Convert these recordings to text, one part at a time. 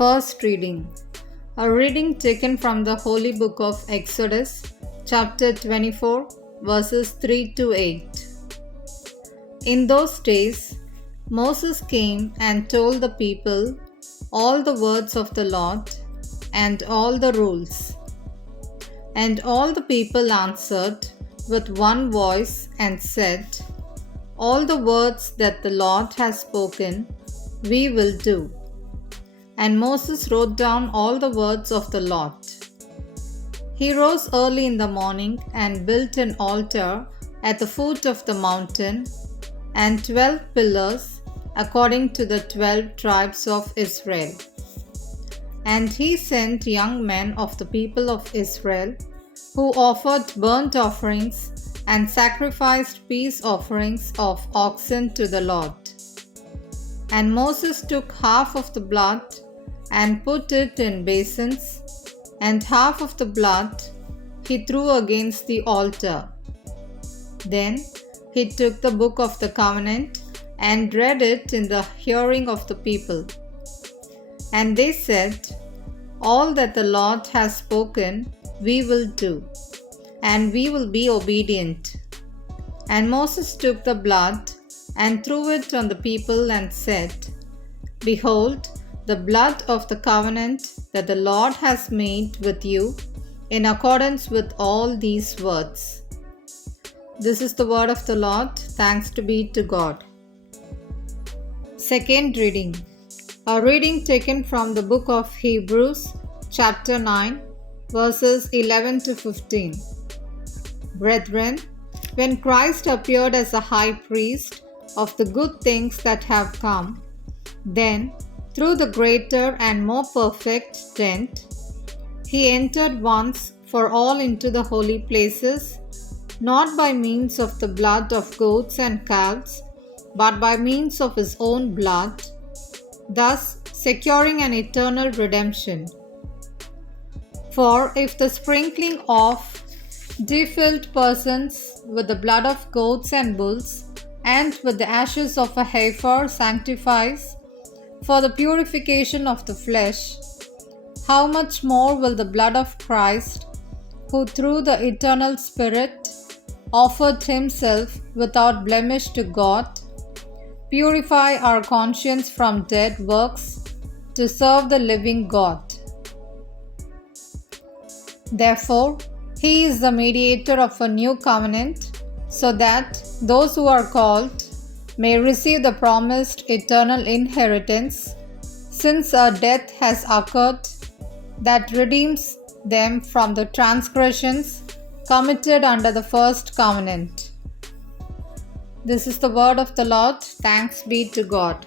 First reading. A reading taken from the Holy Book of Exodus, chapter 24, verses 3 to 8. In those days, Moses came and told the people all the words of the Lord and all the rules. And all the people answered with one voice and said, "All the words that the Lord has spoken, we will do." And Moses wrote down all the words of the Lord. He rose early in the morning and built an altar at the foot of the mountain and 12 pillars according to the 12 tribes of Israel. And he sent young men of the people of Israel who offered burnt offerings and sacrificed peace offerings of oxen to the Lord. And Moses took half of the blood and put it in basins, and half of the blood he threw against the altar. Then he took the book of the covenant and read it in the hearing of the people. And they said, "All that the Lord has spoken, we will do, and we will be obedient." And Moses took the blood and threw it on the people and said, "Behold, the blood of the covenant that the Lord has made with you in accordance with all these words." This is the word of the Lord. Thanks be to God. Second reading. A reading taken from the book of Hebrews, chapter 9, verses 11 to 15. Brethren, when Christ appeared as a high priest of the good things that have come, then, through the greater and more perfect tent, he entered once for all into the holy places, not by means of the blood of goats and calves, but by means of his own blood, thus securing an eternal redemption. For if the sprinkling of defiled persons with the blood of goats and bulls and with the ashes of a heifer sanctifies for the purification of the flesh, how much more will the blood of Christ, who through the eternal Spirit offered himself without blemish to God, purify our conscience from dead works to serve the living God. Therefore, he is the mediator of a new covenant, so that those who are called may receive the promised eternal inheritance, since a death has occurred that redeems them from the transgressions committed under the first covenant. This is the word of the Lord. Thanks be to God.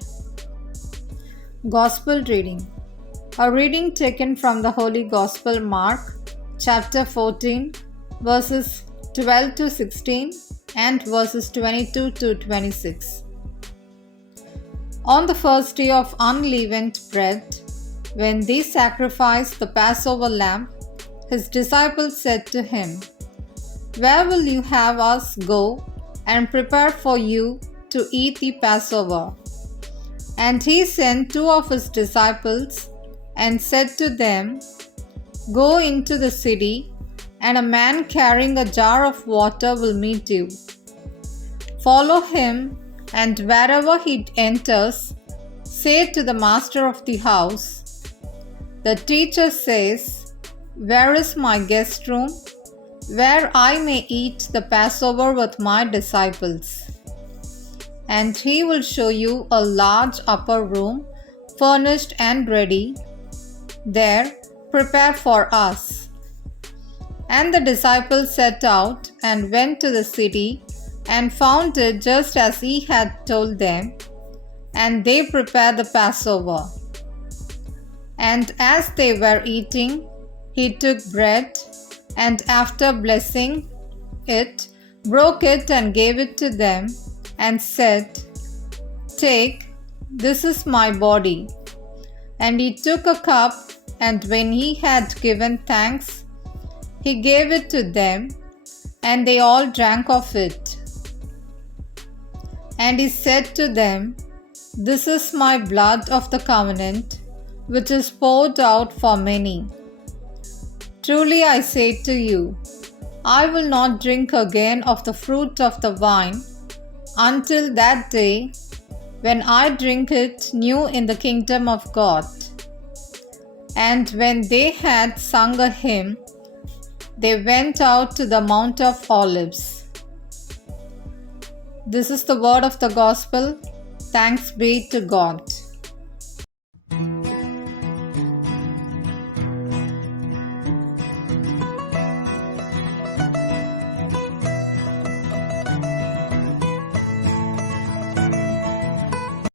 Gospel reading. A reading taken from the Holy Gospel Mark, chapter 14, verses 12 to 16 and verses 22 to 26. On the first day of unleavened bread, when they sacrificed the Passover lamb, his disciples said to him, "Where will you have us go and prepare for you to eat the Passover?" And he sent two of his disciples and said to them, "Go into the city, and a man carrying a jar of water will meet you. Follow him, and wherever he enters, say to the master of the house, 'The teacher says, where is my guest room, where I may eat the Passover with my disciples?' And he will show you a large upper room, furnished and ready. There, prepare for us." And the disciples set out and went to the city and found it just as he had told them, and they prepared the Passover. And as they were eating, he took bread, and after blessing it, broke it and gave it to them, and said, "Take, this is my body." And he took a cup, and when he had given thanks, he gave it to them, and they all drank of it. And he said to them, "This is my blood of the covenant, which is poured out for many. Truly I say to you, I will not drink again of the fruit of the vine until that day when I drink it new in the kingdom of God. And when they had sung a hymn, they went out to the Mount of Olives. This is the word of the gospel. Thanks be to God.